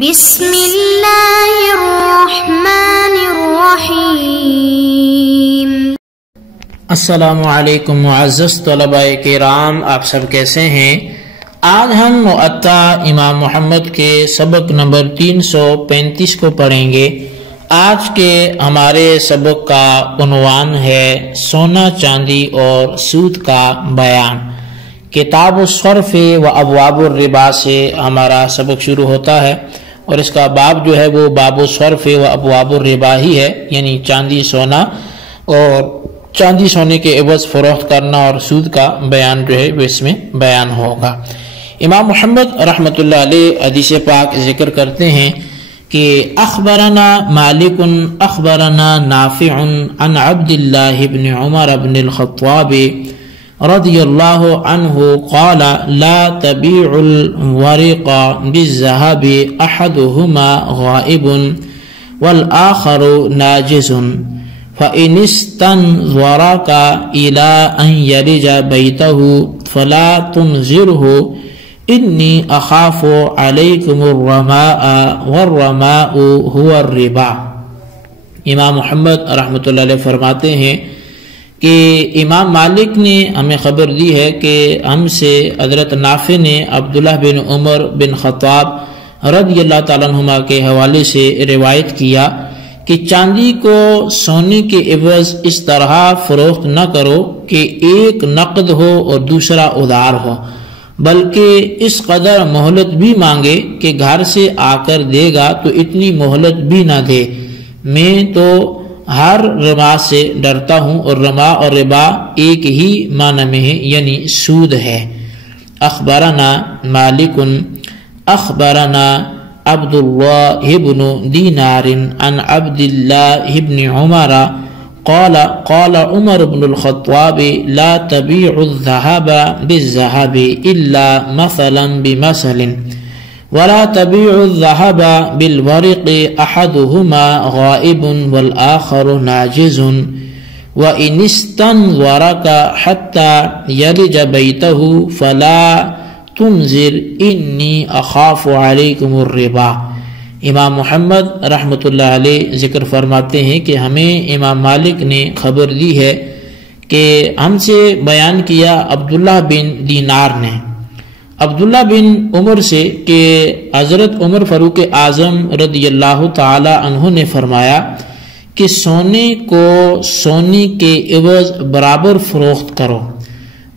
بسم اللہ الرحمن الرحیم۔ السلام علیکم معزز طلباء کرام، آپ سب کیسے ہیں؟ آج ہم معطا امام محمد کے سبق نمبر 335 کو پڑھیں گے۔ آج کے ہمارے سبق کا عنوان ہے سونا چاندی اور سود کا بیان۔ کتاب الصرف و ابواب الربا سے ہمارا سبق شروع ہوتا ہے اور اس کا باب جو ہے وہ باب الصرف و ابواب الربا ہی ہے، یعنی چاندی سونا اور چاندی سونے کے عوض فروخت کرنا اور سود کا بیان جو ہے وہ اس میں بیان ہوگا۔ امام محمد رحمۃ اللہ علیہ حدیث پاک ذکر کرتے ہیں کہ اخبرنا مالک اخبرنا نافع عن عبد اللہ بن عمر بن الخطاب رضی اللہ عنہ قال لا تبيع الورق بالذهب احدهما غائب والآخر ناجز فإن استنظرك إلى أن يلج بيته فلا تنظره إني أخاف عليكم الرماء والرماء هو الربا۔ امام محمد رحمۃ اللہ علیہ فرماتے ہیں کہ امام مالک نے ہمیں خبر دی ہے کہ ہم سے حضرت نافع نے عبداللہ بن عمر بن خطاب رضی اللہ تعالیٰ عنہما کے حوالے سے روایت کیا کہ چاندی کو سونے کے عوض اس طرح فروخت نہ کرو کہ ایک نقد ہو اور دوسرا ادھار ہو، بلکہ اس قدر مہلت بھی مانگے کہ گھر سے آ کر دے گا تو اتنی مہلت بھی نہ دے۔ میں تو ہر ربا سے ڈرتا ہوں اور ربا اور ربا ایک ہی معنی میں ہے، یعنی سود ہے۔ اخبرنا مالک اخبرنا عبد اللہ بن دینار عن عبد اللہ بن عمر قال قال عمر بن الخطاب لا تبيع الذهب بالذهب إلا مثلا بمثل ولا تبيع الذهب بالورق أحدهما غائب والآخر ناجز وإن استنظرك حتى يلج بيته فلا تنظر إني أخاف عليكم الربا۔ امام محمد رحمۃ اللہ علیہ ذکر فرماتے ہیں کہ ہمیں امام مالک نے خبر دی ہے کہ ہم سے بیان کیا عبداللہ بن دینار نے عبداللہ بن عمر سے کہ حضرت عمر فاروق اعظم رضی اللہ تعالی عنہ نے فرمایا کہ سونے کو سونے کے عوض برابر فروخت کرو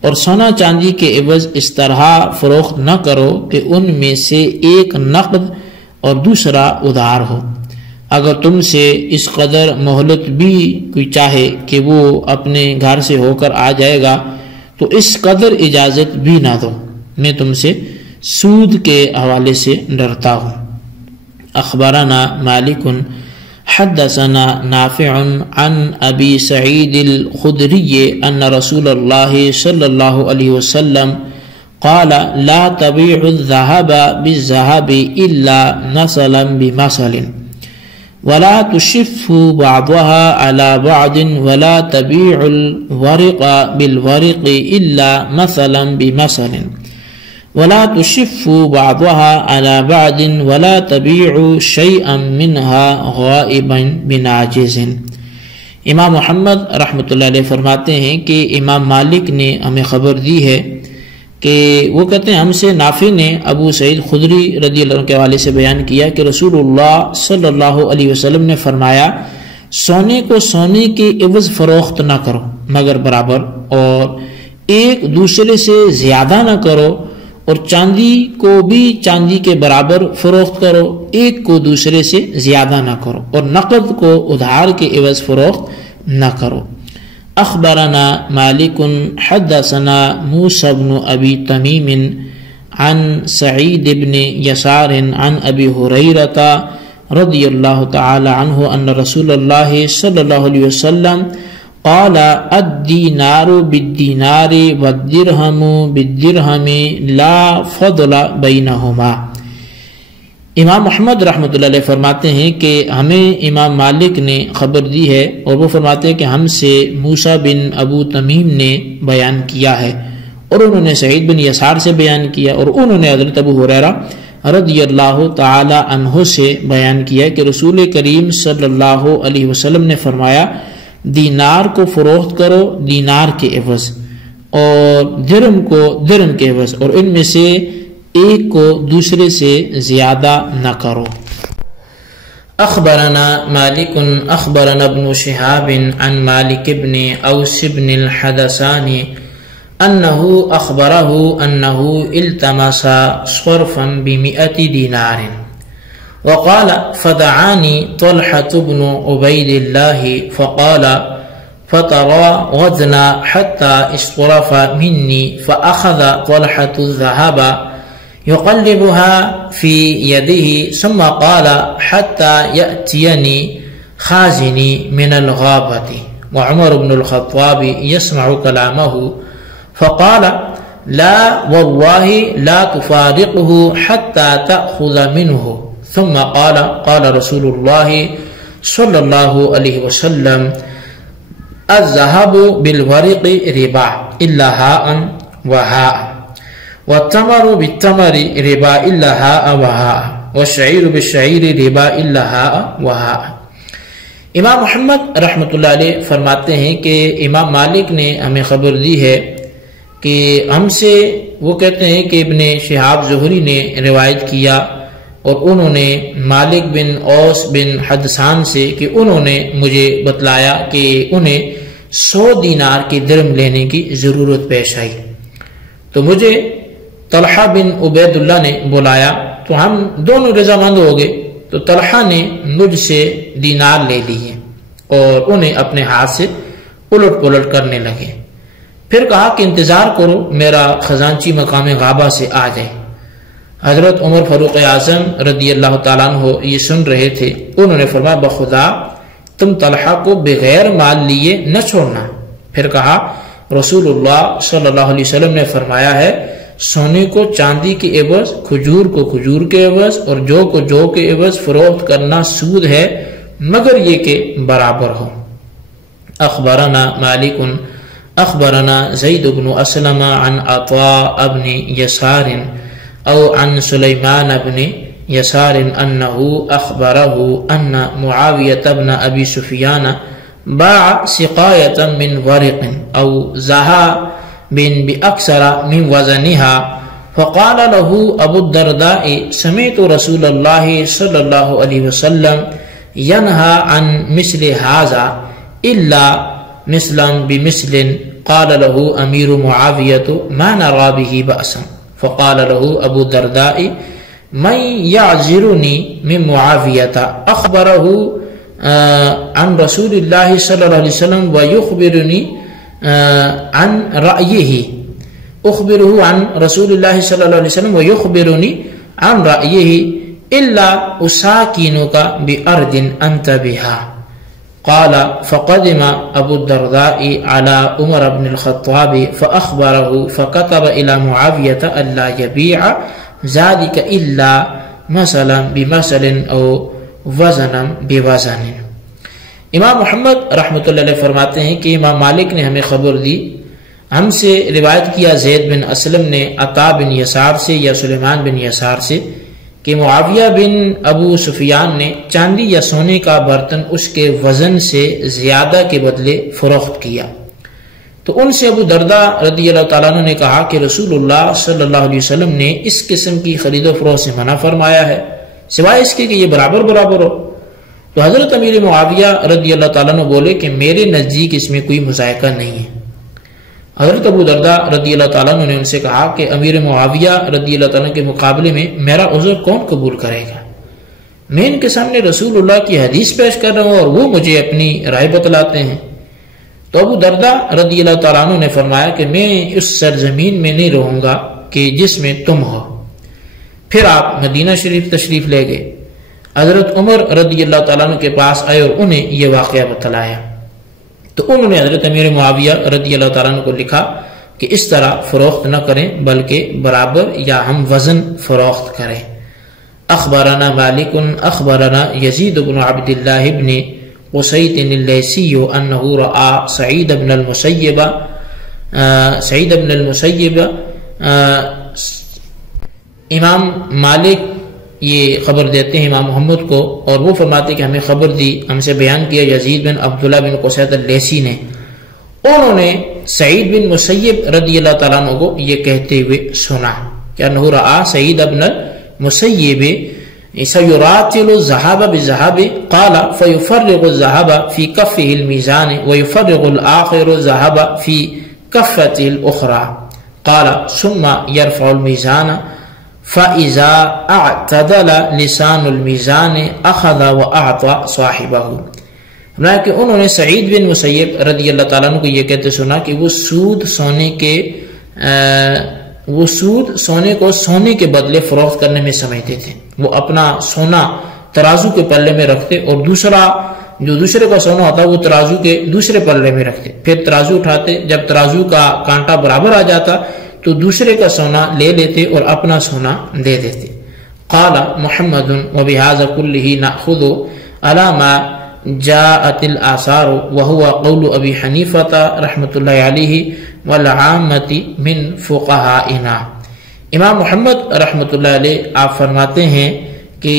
اور سونا چاندی کے عوض اس طرح فروخت نہ کرو کہ ان میں سے ایک نقد اور دوسرا ادھار ہو۔ اگر تم سے اس قدر مہلت بھی کوئی چاہے کہ وہ اپنے گھر سے ہو کر آ جائے گا تو اس قدر اجازت بھی نہ دو، میں تم سے سود کے حوالے سے ڈرتا ہوں۔ اخبرنا مالک حدثنا نافع عن ابی سعید الخدری ان رسول اللہ صلی اللہ علیہ وسلم قال لا تبيع الذهب بالذهب الا مثلا بمثل ولا تشف بعضها على بعض ولا تبيع الورق بالورق الا مثلا بمثل ولا تشف بعضها على بعض ولا تبيع شيئا منها غائبا بناجز۔ امام محمد رحمۃ اللہ علیہ فرماتے ہیں کہ امام مالک نے ہمیں خبر دی ہے کہ وہ کہتے ہیں ہم سے نافع نے ابو سعید خدری رضی اللہ عنہ کے حوالے سے بیان کیا کہ رسول اللہ صلی اللہ علیہ وسلم نے فرمایا سونے کو سونے کے عوض فروخت نہ کرو مگر برابر، اور ایک دوسرے سے زیادہ نہ کرو، اور چاندی کو بھی چاندی کے برابر فروخت کرو، ایک کو دوسرے سے زیادہ نہ کرو، اور نقد کو ادھار کے عوض فروخت نہ کرو۔ اخبرنا مالک حدثنا موسى بن ابی تمیم عن سعید بن یسار عن ابی ہریرہ رضی اللہ تعالی عنہ ان رسول اللہ صلی اللہ علیہ وسلم قال الدینار بالدینار والدرہم بالدرہم لا فضل بینہما۔ امام محمد رحمۃ اللہ علیہ فرماتے ہیں کہ ہمیں امام مالک نے خبر دی ہے اور وہ فرماتے ہیں کہ ہم سے موسیٰ بن ابو تمیم نے بیان کیا ہے اور انہوں نے سعید بن یسار سے بیان کیا اور انہوں نے حضرت ابو ہریرہ رضی اللہ تعالی عنہ سے بیان کیا کہ رسول کریم صلی اللہ علیہ وسلم نے فرمایا دینار کو فروخت کرو دینار کے عوض اور درہم کو درہم کے عوض اور ان میں سے ایک کو دوسرے سے زیادہ نہ کرو۔ اخبرنا مالک اخبرنا ابن شہاب عن مالک ابن اوس بن الحدثانی انه اخبره انه التمس صرفا ب100 دینار وقال فدعاني طلحة بن عبيد الله فقال فتراودنا حتى اصطرف مني فأخذ طلحة الذهب يقلبها في يده ثم قال حتى يأتيني خازني من الغابة وعمر بن الخطاب يسمع كلامه فقال لا والله لا تفارقه حتى تأخذ منه ثم قال قال رسول الله صلى الله عليه وسلم الذهب بالورق ربا إلا هاء وهاء والتمر بالتمر ربا إلا هاء وهاء والشعير بالشعير ربا إلا هاء وهاء۔ امام محمد رحمۃ اللہ علیہ فرماتے ہیں کہ امام مالک نے ہمیں خبر دی ہے کہ ہم سے وہ کہتے ہیں کہ ابن شہاب زہری نے روایت کیا اور انہوں نے مالک بن اوس بن حدثان سے کہ انہوں نے مجھے بتلایا کہ انہیں 100 دینار کی درہم لینے کی ضرورت پیش آئی، تو مجھے طلحہ بن عبید اللہ نے بلایا تو ہم دونوں رضامند ہو گئے، تو طلحہ نے مجھ سے دینار لے لیے اور انہیں اپنے ہاتھ سے الٹ پلٹ کرنے لگے، پھر کہا کہ انتظار کرو میرا خزانچی مقام غابہ سے آ جائے۔ حضرت عمر فاروق اعظم رضی اللہ تعالیٰ عنہ یہ سن رہے تھے، انہوں نے فرمایا بخدا تم طلحہ کو بغیر مال لیے نہ چھوڑنا۔ پھر کہا رسول اللہ صلی اللہ علیہ وسلم نے فرمایا ہے سونے کو چاندی کے عوض، کھجور کو کھجور کے عوض اور جو کو جو کے عوض فروخت کرنا سود ہے مگر یہ کہ برابر ہو۔ اخبرنا مالک اخبرنا زید بن اسلم عن عطاء بن یسار او عن سلیمان بن یسار انه اخبره ان معاویة بن ابی سفیان باع سقایة من ورق او ذهب باکثر من وزنها فقال له ابو الدرداء سمعت رسول الله صلی اللہ علیہ وسلم ينهى عن مثل هذا الا مثلا بمثل قال له امیر معاویة ما نرى به بأسا فقال له ابو الدرداء من يعذرني من معاوية اخبره عن رسول الله صلى الله عليه وسلم ويخبرني عن رأيه اخبره عن رسول الله صلى الله عليه وسلم ويخبرني عن رأيه الا اساكنك بأرض انت بها قال فقدم ابو الدرداء على عمر بن الخطاب فاخبره فكتب الى معاوية الا يبيع ذلك الا مثلا بمثل او وزنا بوزن۔ امام محمد رحمۃ اللہ علیہ فرماتے ہیں کہ امام مالک نے ہمیں خبر دی، ہم سے روایت کیا زید بن اسلم نے عطا بن یسار سے یا سلیمان بن یسار سے کہ معاویہ بن ابو سفیان نے چاندی یا سونے کا برتن اس کے وزن سے زیادہ کے بدلے فروخت کیا، تو ان سے ابو درداء رضی اللہ تعالیٰ عنہ نے کہا کہ رسول اللہ صلی اللہ علیہ وسلم نے اس قسم کی خرید و فروخت سے منع فرمایا ہے سوائے اس کے کہ یہ برابر برابر ہو۔ تو حضرت امیر معاویہ رضی اللہ تعالیٰ عنہ بولے کہ میرے نزدیک اس میں کوئی مذائقہ نہیں ہے۔ حضرت ابو درداء رضی اللہ تعالیٰ عنہ نے ان سے کہا کہ امیر معاویہ رضی اللہ تعالیٰ عنہ کے مقابلے میں میرا عذر کون قبول کرے گا؟ میں ان کے سامنے رسول اللہ کی حدیث پیش کر رہا ہوں اور وہ مجھے اپنی رائے بتلاتے ہیں۔ تو ابو درداء رضی اللہ تعالیٰ عنہ نے فرمایا کہ میں اس سرزمین میں نہیں رہوں گا کہ جس میں تم ہو۔ پھر آپ مدینہ شریف تشریف لے گئے، حضرت عمر رضی اللہ تعالیٰ عنہ کے پاس آئے اور انہیں یہ واقعہ بتلایا، تو انہوں نے حضرت امیر معاویہ رضی اللہ تعالیٰ عنہ کو لکھا کہ اس طرح فروخت نہ کریں بلکہ برابر یا ہم وزن فروخت کریں۔ اخبرنا مالک اخبرنا یزید بن عبد اللہ بن قصیط اللیثی انه رأى سعید بن المسیب امام مالک یہ خبر دیتے ہیں امام محمد کو، اور وہ فرماتے کہ ہمیں خبر دی، ہم سے بیان کیا یزید بن عبداللہ بن قصیۃ اللیثی نے، انہوں نے سعید بن مسیب رضی اللہ تعالیٰ عنہ کو یہ کہتے ہوئے سنا کہ انہ رآ سعید ابن المسیب سیراتل الذهب بالذهب قال فيفرغ الذهب في كفه الميزان ويفرغ الآخر الذهب في كفته الأخرى قال ثم يرفع الميزان فإذا اعتدل لسان الميزان أخذ وأعطى صاحبه. کہ انہوں نے سعید بن مسیب رضی اللہ تعالیٰ عنہ کو یہ کہتے سنا کہ وہ سود سونے کو سونے کے بدلے فروخت کرنے میں سمجھتے تھے. وہ اپنا سونا ترازو کے پلے میں رکھتے اور دوسرے کا سونا ہوتا وہ ترازو کے دوسرے پلے میں رکھتے، پھر ترازو اٹھاتے، جب ترازو کا کانٹا برابر آ جاتا تو دوسرے کا سونا لے لیتے اور اپنا سونا دے دیتے. قال محمد وبهذا كله ناخذ على ما جاءت الآثار وهو قول ابی حنیفہ رحمۃ اللہ علیہ والعامۃ من فقہائنا. امام محمد رحمۃ اللہ علیہ آپ فرماتے ہیں کہ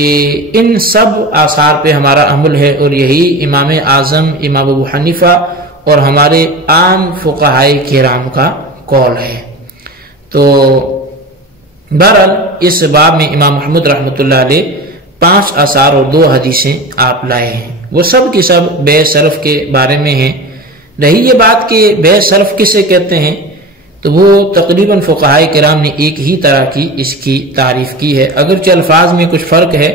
ان سب آثار پہ ہمارا عمل ہے، اور یہی امام اعظم امام ابو حنیفہ اور ہمارے عام فقہائے کرام کا قول ہے. تو بہرحال اس باب میں امام محمد رحمۃ اللہ علیہ 5 آثار اور 2 حدیثیں آپ لائے ہیں. وہ سب کی سب بے صرف کے بارے میں ہیں. رہی یہ بات کہ بے صرف کسے کہتے ہیں، تو وہ تقریباً فقہائے کرام نے ایک ہی طرح کی اس کی تعریف کی ہے، اگرچہ الفاظ میں کچھ فرق ہے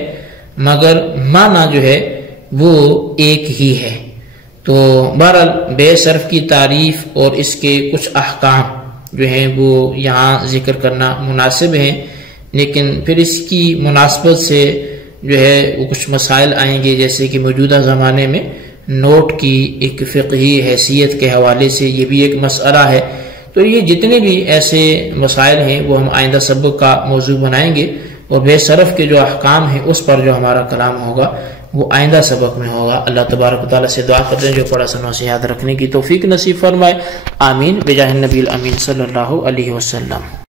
مگر معنی جو ہے وہ ایک ہی ہے. تو بہرحال بے صرف کی تعریف اور اس کے کچھ احکام جو ہیں وہ یہاں ذکر کرنا مناسب ہیں، لیکن پھر اس کی مناسبت سے جو ہے وہ کچھ مسائل آئیں گے، جیسے کہ موجودہ زمانے میں نوٹ کی ایک فقہی حیثیت کے حوالے سے یہ بھی ایک مسئلہ ہے. تو یہ جتنے بھی ایسے مسائل ہیں وہ ہم آئندہ سبق کا موضوع بنائیں گے، اور بے صرف کے جو احکام ہیں اس پر جو ہمارا کلام ہوگا وہ آئندہ سبق میں ہوگا. اللہ تبارک و تعالیٰ سے دعا کرتے ہیں جو پڑھا سنا سے یاد رکھنے کی توفیق نصیب فرمائے. آمین بجاہ النبی الامین صلی اللہ علیہ وسلم.